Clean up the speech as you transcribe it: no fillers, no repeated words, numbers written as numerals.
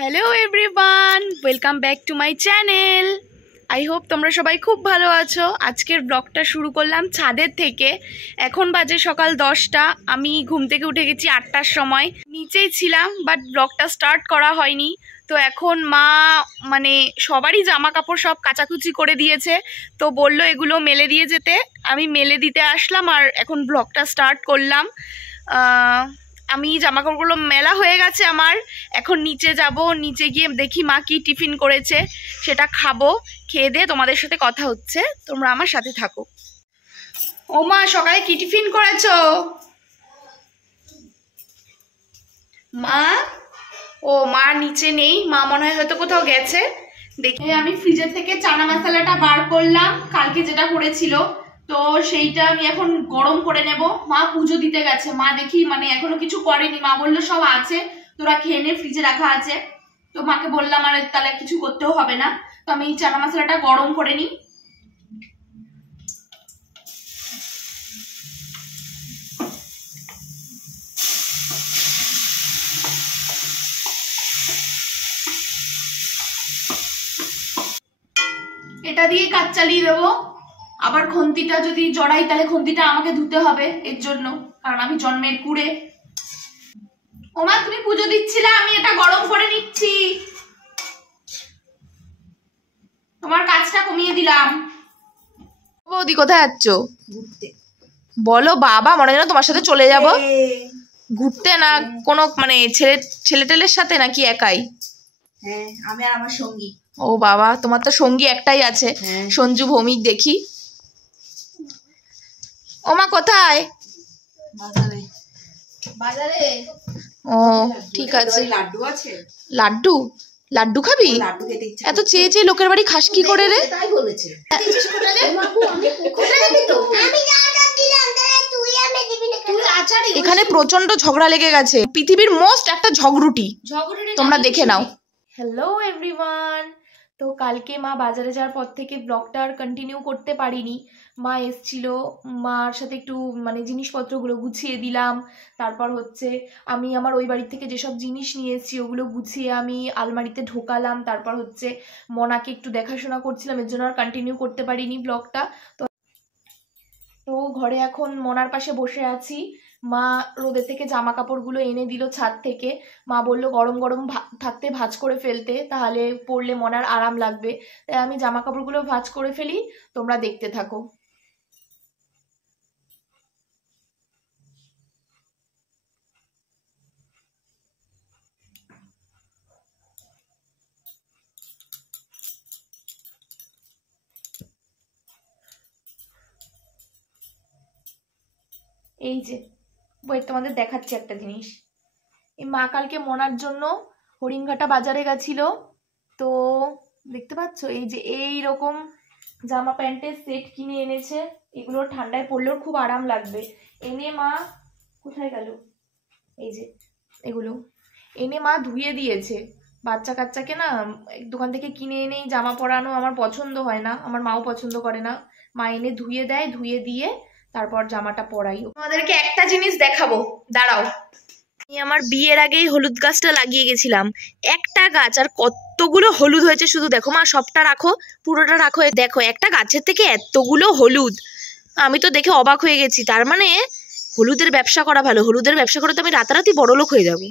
Hello everyone, welcome back to my channel. I hope তোমরা সবাই খুব ভালো আছো। আজকের ব্লগটা শুরু করলাম ছাদের থেকে। এখন বাজে সকাল 10টা। আমি ঘুম থেকে উঠে গেছি 8টার সময়। নিচেই ছিলাম, বাট ব্লগটা স্টার্ট করা হয়নি। তো এখন মা মানে সবারই জামা কাপড় সব কাচাকুচি করে দিয়েছে, তো বললো এগুলো মেলে দিয়ে যেতে। আমি মেলে দিতে আসলাম আর এখন ব্লগটা স্টার্ট করলাম। আমি জামাকাপড়গুলো মেলা হয়ে গেছে আমার। এখন নিচে যাব, নিচে গিয়ে দেখি মা কি টিফিন করেছে, সেটা খাবো। খেয়ে দিয়ে তোমাদের সাথে কথা হচ্ছে, তোমরা আমার সাথে থাকো। ও মা, সকালে কি টিফিন করেছো? মা, ও মা নিচে নেই, মা মনে হয় হয়তো কোথাও গেছে। দেখে আমি ফ্রিজের থেকে চানা মশলাটা বার করলাম, কালকে যেটা করেছিল। তো সেইটা আমি এখন গরম করে নেব। মা পুজো দিতে গেছে, মা দেখি মানে এখনো কিছু করেনি। মা বললো সব আছে, তোরা খেয়ে নে, ফ্রিজে রাখা আছে। তো মাকে বললাম আর তাহলে কিছু করতেও হবে না। তো আমি চানা মশলাটা গরম করে নিই। এটা দিয়ে কাজ চালিয়ে দেবো। আবার খুন্তিটা যদি জড়াই তাহলে খুন্তিটা আমাকে ধুতে হবে এর জন্য, কারণ আমি জন্মের কুড়ে। ওমা, তুমি পুজো দিচ্ছিলে, আমি এটা গরম করে নিচ্ছি। তোমার কাজটা কমিয়ে দিলাম। বৌদি কোথায় যাচ্ছ? ঘুরতে। বলো বাবা, মনে হয় তোমার সাথে চলে যাব। ঘুরতে না কোনো মানে ছেলে টেলের সাথে নাকি একাই? হ্যাঁ, আমি আর আমার সঙ্গী। ও বাবা, তোমার তো সঙ্গী একটাই আছে, সঞ্জু ভৌমিক দেখি। ওমা কোথায়? বাজারে। বাজারে। ও ঠিক আছে। লাড্ডু আছে? লাড্ডু? লাড্ডু খাবি? লাড্ডু খেতে ইচ্ছে এত চেয়ে চেয়ে লোকের বাড়ি খাস কি করে রে? তাই বলেছে। এখানে প্রচন্ড ঝগড়া লেগে গেছে, পৃথিবীর মোস্ট একটা ঝগড়ুটি। তোমরা দেখে নাও। হ্যালো এভরিওয়ান, তো কালকে মা বাজারে যাওয়ার পর থেকে ব্লগটা আর কন্টিনিউ করতে পারিনি। মা এসছিল, মার সাথে একটু মানে জিনিসপত্রগুলো গুছিয়ে দিলাম। তারপর হচ্ছে আমি আমার ওই বাড়ি থেকে যেসব জিনিস নিয়ে এসেছি ওগুলো গুছিয়ে আমি আলমারিতে ঢোকালাম। তারপর হচ্ছে মনাকে একটু দেখাশোনা করছিলাম, এর জন্য আর কন্টিনিউ করতে পারিনি ব্লগটা। তো ঘরে এখন মনার পাশে বসে আছি। মা রোদে থেকে জামা কাপড়গুলো এনে দিল ছাদ থেকে। মা বলল গরম গরম থাকতে ভাঁজ করে ফেলতে, তাহলে পরলে মনার আরাম লাগবে। তাই আমি জামা কাপড়গুলো ভাঁজ করে ফেলি, তোমরা দেখতে থাকো। এই যে বই তোমাদের দেখাচ্ছি একটা জিনিস। এই মা কালকে মনার জন্য হরিণঘাটা বাজারে গেছিল। তো দেখতে পাচ্ছ এই যে এই রকম জামা প্যান্টের সেট কিনে এনেছে। এগুলো ঠান্ডায় পরলেও খুব আরাম লাগবে। এনে মা কোথায় গেল, এই যে এগুলো এনে মা ধুয়ে দিয়েছে। বাচ্চা কাচ্চাকে না দোকান থেকে কিনে এনেই জামা পরানো আমার পছন্দ হয় না, আমার মাও পছন্দ করে না। মা এনে ধুয়ে দেয়, ধুয়ে দিয়ে তারপর জামাটা পরাই। তোমাদেরকে একটা জিনিস দেখাবো, দাঁড়াও। আমি আমার বিয়ের আগেই হলুদ গাছটা লাগিয়ে গেছিলাম, একটা গাছ, আর কতগুলো হলুদ হয়েছে শুধু দেখো। মা সবটা রাখো, পুরোটা রাখো। দেখো একটা গাছের থেকে এতগুলো হলুদ, আমি তো দেখে অবাক হয়ে গেছি। তার মানে হলুদের ব্যবসা করা ভালো, হলুদের ব্যবসা করে তো আমি রাতারাতি বড়লোক হয়ে যাবো।